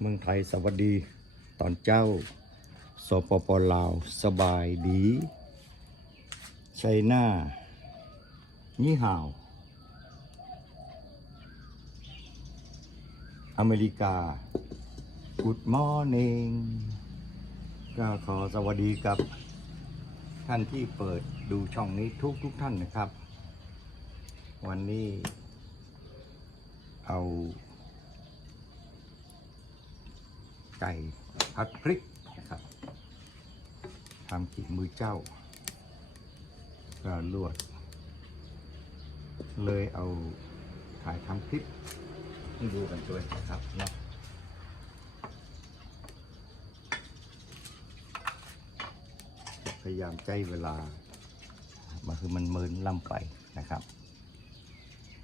เมืองไทยสวัสดี ตอนเจ้าสปปลาว สบายดีชัยนานี่ห่าว อเมริกา Good morning ก็ขอสวัสดีกับท่านที่เปิดดูช่องนี้ทุกทุกท่านนะครับ วันนี้เอา ไก่ผัดพริกนะครับทำขีดมือเจ้า ก็ลวด เลยเอาถ่ายทำคลิปให้ดูกันด้วยนะครับเนาะพยายามใจเวลามาคือมันเมินล่ำไปนะครับ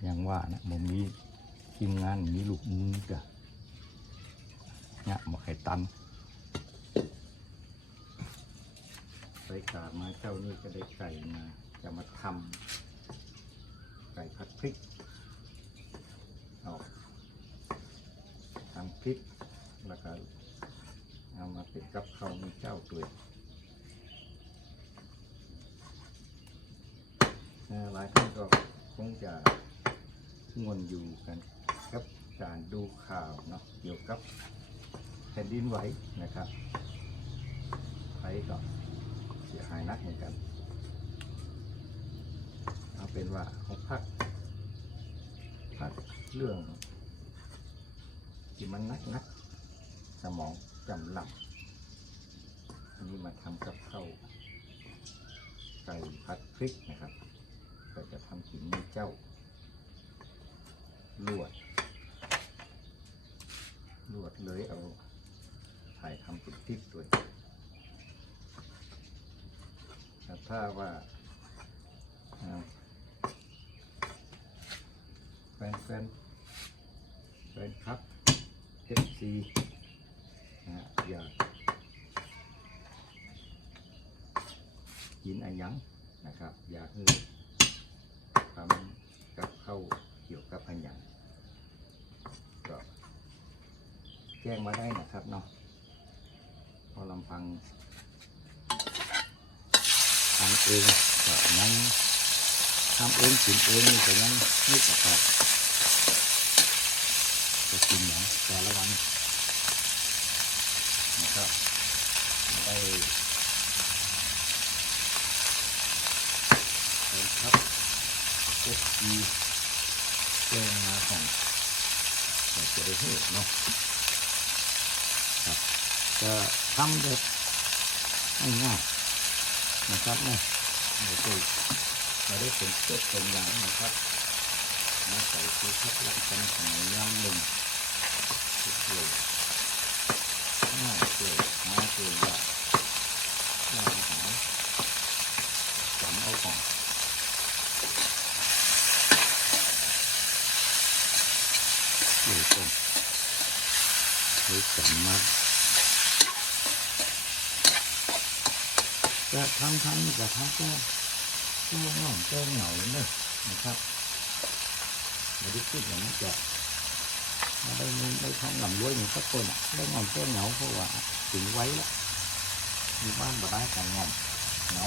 อย่างว่านะมุมนี้ทีมงานมีลูกมือจ้ะ เนี่ยหมกไข่ตันใส่กามาเจ้านี่ก็ได้ไก่มาจะมาทำไก่ผัดพริกเอาทำพริกแล้วก็เอามาเป็นกับข้าวมีเจ้าด้วยหลายท่านก็คงจะงวนอยู่กันกับการดูข่าวเนาะเกี่ยวกับ แผ่นดินไหวนะครับไทยก็เสียหายนักเหมือนกัน เอาเป็นว่าเขาพักพักเรื่องที่มันนักนักสมองจำหลับอันนี้มาทำกับข้าวไก่ผัดพริกนะครับก็จะทำกินมีเจ้าลวดลวดเลยเอา ถ่ายทำเป็นคลิปด้วยแต่ถ้าว่าแฟนแฟนแฟนครับ FC นะฮะอยากกินอะไรยังนะครับ อยากให้ทำกับเข้าเกี่ยวกับอะไรยังก็แจ้งมาได้นะครับเนาะ พอลำพังทำเองก็ยังทำเองกินเองก็ยังไม่ประกอบจะกินอย่างแต่ละวันนะครับได้เป็นครับเอสดีเจ้ามาของแต่จะได้เหตุเนาะ จะทำแบบง่ายๆนะครับนะเดี๋ยวดูเราได้เป็นเสื้อเป็นอย่างนะครับมาใส่ซื้อทับลักกันของย่ำหนึ่งสวยๆน่าสวยน่าสวยอยากน่าหอมจำเอาของสวยจังสวยจังมา จะทำทำจะทำก็ก็เหงาก็เหงาเลยนะครับไม่ได้คิดอย่างนั้นจะมาได้เงินได้ทองหลำรวยเหมือนสักคนอะได้เหงาก็เหงาเพราะว่าถึงไว้แล้วมีบ้านบ่ได้แต่เหงาเหงา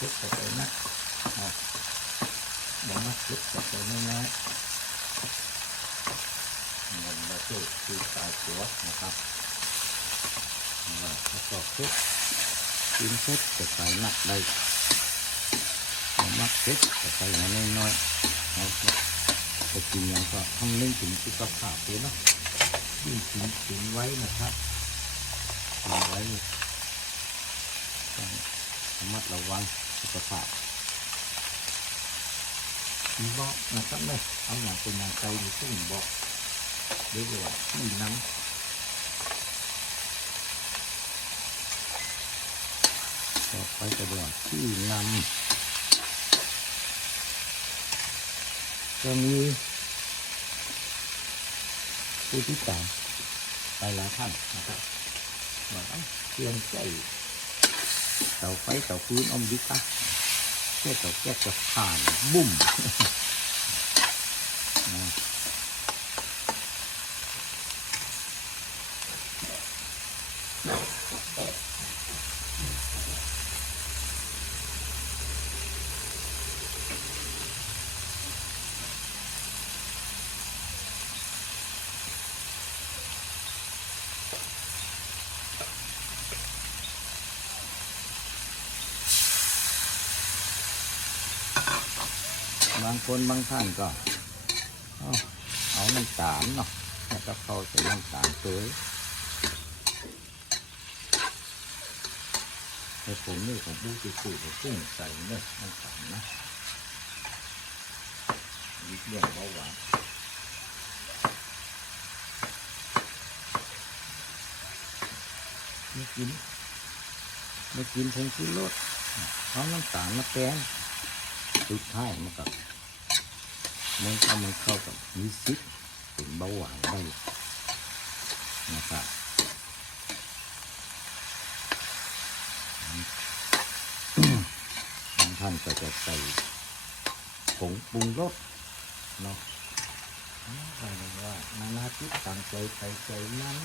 ก็คิดกับไปนะอะบอกมาคิดกับไปน้อยๆมันมาสู้คือตายตัวนะครับแล้วก็คิดกินเพ็ดจะใส่หนักได้เอามักเพ็ดจะใส่มาน้อยๆเอาจะกินยังก็ทำเล่นถึงสุขภาพเลยเนาะยิ่งถึงถึงไว้นะครับถึงไว้ต้องระมัดระวัง สุขภาพมีบอกนะครับเลยเอาอย่างเป็นอย่างใจหรือซึ่งบอกเรียกว่าที่น้ำต่อไปกระบอกที่นำจะมีผู้ที่ตามไปหลายท่านนะครับเตรียมใจ เสาไฟเสาพื้นอมดิกะแค่เสาแก้จะผ่านบุ้มนะ บางคนบางท่านก็ เอาน้ำตาลเนาะแล้วก็เข้าใส่น้ำตาลตัวแต่ผมนี่ผมบูติสูตรกุ้งใส่เนี่ยน้ำตาลนะมีเรื่องเบาหวานไม่กินไม่กินผงชูรสเอาน้ำตาลมาแปงสุดท้ายมันก็ มันเข้ามันเข้ากับมีซิปถึงเบาหวานได้นะครับท่านก็จะใส่ผงปรุงรสเนาะอะไรว่านานาจิตต่างใจใส่ใจนั้น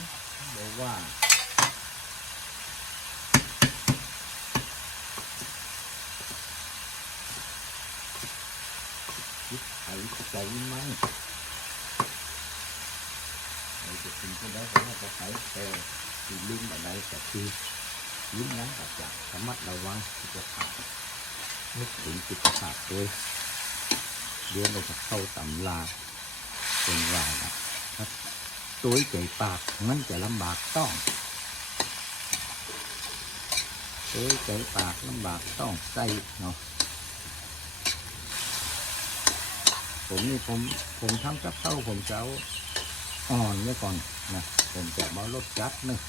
บอกว่า จิตใส่ใจมันเราจะกินก็ได้แต่ว่าจะใช้แต่ที่ลิ้นอะไรก็คือลิ้นนั้นก็จะระมัดระวังที่จะขาดนึกถึงจิตขาดด้วยเรียนเราจะเข้าตำราเป็นว่านะครับตัวใจปากมันจะลำบากต้องตัวใจปากลำบากต้องใส่เนาะ ผมนี่ผมผมทำกับข้าวผมจะเอาอ่อนไว้ก่อนนะผมจะมารสจัดเนอะ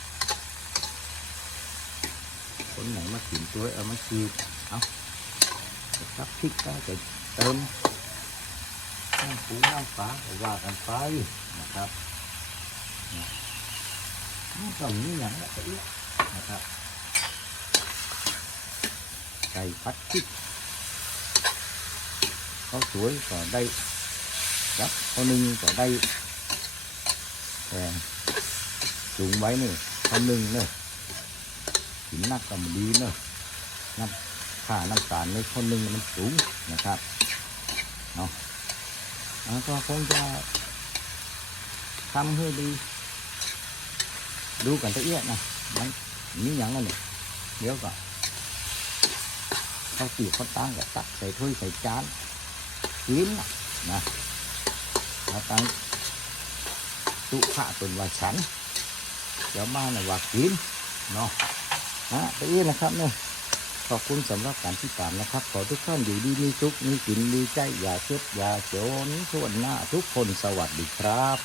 คนไหนมากินตัวเอามาคีบเอาจะทับพริกก็จะเติมน้ำปูน้ำปลาว่ากันไปนะครับนะนี่ก็มีอย่างละเอียดนะครับไก่พัดพริก ข้าวสวยก็ได้ครับข้าวหนึ่งก็ได้แต่สูงไว้นี่คำหนึ่งเนอะหินนักก็มันดีเนอะน้ำค่าน้ำตาลในคนหนึ่งมันสูงนะครับเนาะอ่าก็คงจะทำให้ดีดูกันละเอียดนะมันมีอย่างนั้นเนี่ยเดี๋ยวก็เขาตีเขาตั้งกับตักใส่ถ้วยใส่จาน กินนะนะมาตั้งตุขะตนว่าฉันเดี๋ยวมาน่ะว่ากินเนาะนะไปเอี้นะครับเนี่ยขอบคุณสำหรับการติดตามนะครับ ขอทุกท่านอยู่ดีมีสุขมีกินมีใจอย่าเจ็บอย่าจนส่วนหน้าทุกคนสวัสดีครับ